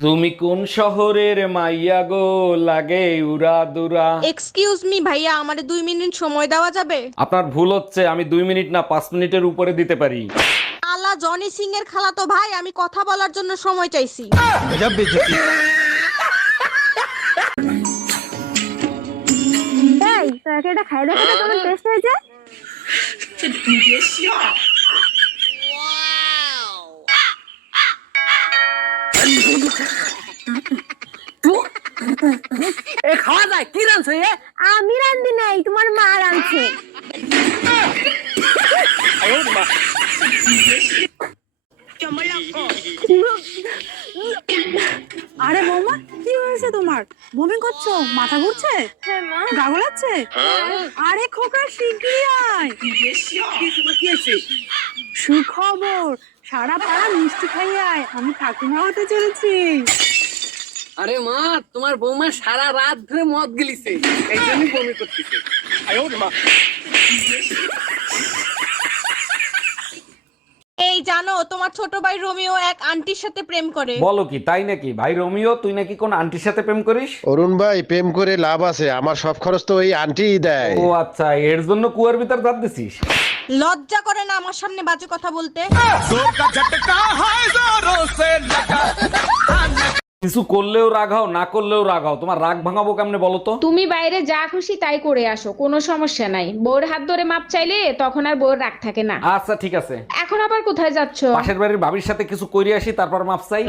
তুমি কোন শহরের মাইয়া গো, লাগে উরা দুরা? এক্সকিউজ মি ভাইয়া, আমারে 2 মিনিট সময় দেওয়া যাবে? আপনার ভুল হচ্ছে, আমি 2 মিনিট না 5 মিনিটের উপরে দিতে পারি। আলা জনি সিং এর খালাতো ভাই, আমি কথা বলার জন্য সময় চাইছি। এই তোকে এটা খাই দেখো তো কেমন টেস্ট হয়েছে। এ খাওয়া যায় কি রান্না এ? আমি রান্ধি নাই, তোমার মা রাঁধছে। আরে বৌমা, কি হয়েছে তোমার? বমি করছো? মাথা ঘুরছে? হ্যাঁ মা। গা গোলাচ্ছে? আরে খোকা শিগগিরই আয়। কি হয়েছে? সুখবর, সারা পাড়া মিষ্টি খাইয়ে আয়, আমি ঠাকুমা হতে চলেছি। আরে মা, তোমার বৌমা সারা রাত ধরে মদ গিলিছে, এই জন্যই বমি করতেছে। এই জানো, তোমার ছোট ভাই রোমিও এক আন্টির সাথে প্রেম করে। বলো কি, তাই নাকি? ভাই রোমিও, তুই নাকি কোন আন্টির সাথে প্রেম করিস? অরুণ ভাই, প্রেম করে লাভ আছে? আমার সব খরচ তো ওই আন্টিই দেয়। ও আচ্ছা, এর জন্য কুয়ার ভিতর দাঁত দিছিস? লজ্জা করে না আমার সামনে বাজে কথা বলতে? কিছু করলেও রাগাও, না করলেও রাগাও, তোমার রাগ ভাঙাবো কেমনে বলো তো? তুমি বাইরে যা খুশি তাই করে আসো, কোনো সমস্যা নাই। বউর হাত ধরে মাপ চাইলে তখন আর বউর রাগ থাকে না। আচ্ছা ঠিক আছে, এখন আবার কোথায় যাচ্ছ? পাশের বাড়ির ভাবির সাথে কিছু কইরে আসি, তারপর মাপ চাই।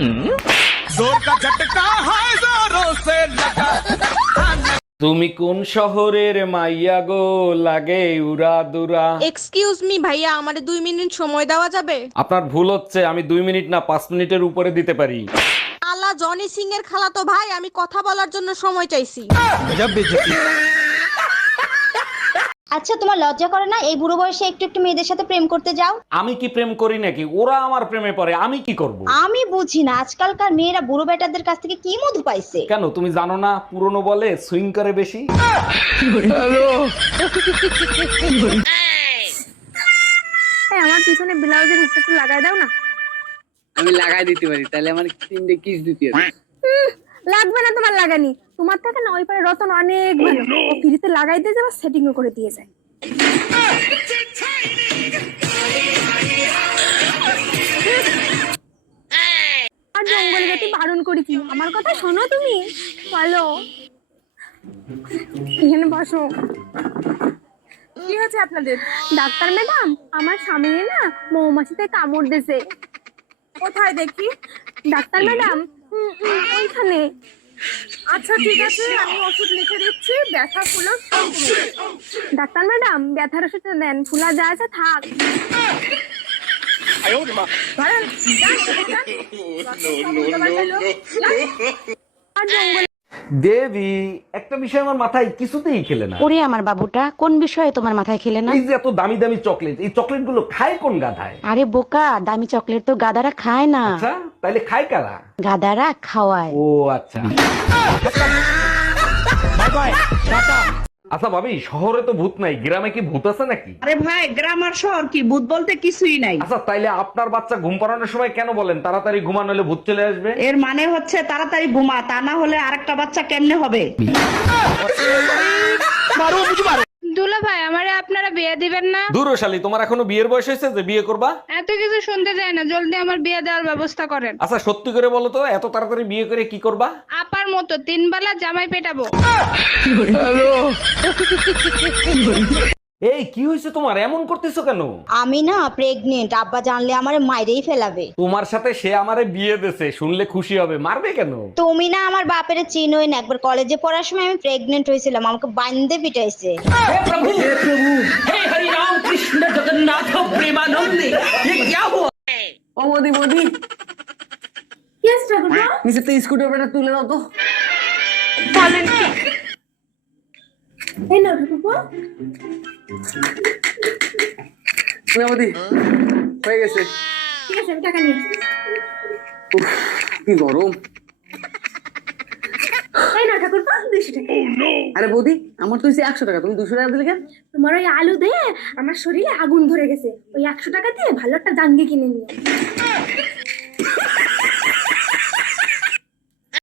তুমি কোন শহরের মাইয়া গো, লাগে উরা দুরা? এক্সকিউজ মি ভাইয়া, আমারে 2 মিনিট সময় দেওয়া যাবে? আপনার ভুল হচ্ছে, আমি 2 মিনিট না 5 মিনিটের উপরে দিতে পারি। আলা জনি সিং এর খালাতো ভাই, আমি কথা বলার জন্য সময় চাইছি। আচ্ছা, তোমার লজ্জা করে না এই বুড়ো বয়সে একটু একটু মেয়েদের সাথে প্রেম করতে যাও? আমি কি প্রেম করি নাকি? ওরা আমার প্রেমে পড়ে, আমি কি করব? আমি বুঝি না আজকালকার মেয়েরা বুড়ো বেটাদের কাছ থেকে কি মধু পাইছে। কেন, তুমি জানো না পুরনো বলে সুইং করে বেশি? এই আমার পিছনে ব্লাউজের হুকটা একটু লাগাই দাও না। আমি লাগাই দিতে পারি, তাহলে আমার 3টে কিস দিতে হবে। লাগবে না তোমার লাগানি, তোমার থেকে না ওই পারে রতন অনেক ভালো, ও ফ্রিতে লাগাই দিয়ে যাবে, সেটিংও করে দিয়ে যায়। আর জঙ্গল যেতে বারণ করেছি, আমার কথা শোনো তুমি। বলো, এখানে বসো। কি হয়েছে আপনাদের? ডাক্তার ম্যাডাম, আমার স্বামীর না মৌমাছিতে কামড় দিয়েছে। কোথায় দেখি? ডাক্তার ম্যাডাম, ওইখানে। আচ্ছা ঠিক আছে, আমি ওষুধ লিখে দিচ্ছি, ব্যথা ফুলো সব কমে যাবে। ডাক্তার ম্যাডাম, ব্যথার ওষুধটা দেন, ফুলা যা আছে থাক। ধরেন, যান, যান। আর জঙ্গল দেবী, একটা বিষয় আমার মাথায় কিছুতেই খেলে না। ওরে আমার বাবুটা, কোন বিষয়ে তোমার মাথায় খেলে না? এই যে এত দামি দামি চকলেট, এই চকলেট গুলো খায় কোন গাধায়? আরে বোকা, দামি চকলেট তো গাদারা খায় না, আচ্ছা, তাইলে খায় কারা? গাদারা খাওয়ায়। ও আচ্ছা। আচ্ছা ভাবি, শহরে তো ভূত নাই, গ্রামে কি ভূত আছে নাকি? আরে ভাই, গ্রাম আর শহর কি, ভূত বলতে কিছুই নাই। আচ্ছা, তাইলে আপনার বাচ্চা ঘুম পাড়ানোর সময় কেন বলেন তাড়াতাড়ি ঘুমানো, হলে ভূত চলে আসবে? এর মানে হচ্ছে তাড়াতাড়ি ঘুমা, তা না হলে আরেকটা বাচ্চা কেমনে হবে? দুলা ভাই, আমারে আপনারা বিয়ে দিবেন না? দূরশালী, তোমার এখনো বিয়ের বয়স হয়েছে যে বিয়ে করবা? এত কিছু শুনতে চাই না, জলদি আমার বিয়ে দেওয়ার ব্যবস্থা করেন। আচ্ছা সত্যি করে বলো তো, এত তাড়াতাড়ি বিয়ে করে কি করবা? আপার মতো 3 বেলা জামাই পেটাবো। এই কি হয়েছে তোমার, এমন করতেছো কেন? আমি না প্রেগনেন্ট, আব্বা জানলে আমারে মাইরেই ফেলাবে। তোমার সাথে সে আমারে বিয়ে দিছে, শুনলে খুশি হবে, মারবে কেন? তুমি না আমার বাপের চিনোই না, একবার কলেজে পড়ার সময় আমি প্রেগনেন্ট হয়েছিলাম, আমাকে বান্ধে পিটাইছে। ও মোদি মোদি, কি আছে ঠাকুরপো? নিচে তো স্ক্রুড্রাইভারটা তুলে দাও তো। বলেন কি? এই নাও ঠাকুরপো। মোদি হয়ে গেছে। ঠিক আছে, আমি টাকা নিয়ে আসছি। উফ, কি গরম। এই নাও ঠাকুরপো, 200 টাকা। আরে বৌদি, আমার তো হচ্ছে 100 টাকা, তুমি 200 টাকা দিলে কেন? তোমার ওই আলু দিয়ে আমার শরীরে আগুন ধরে গেছে, ওই 100 টাকা দিয়ে ভালো একটা জাঙ্গি কিনে নিও।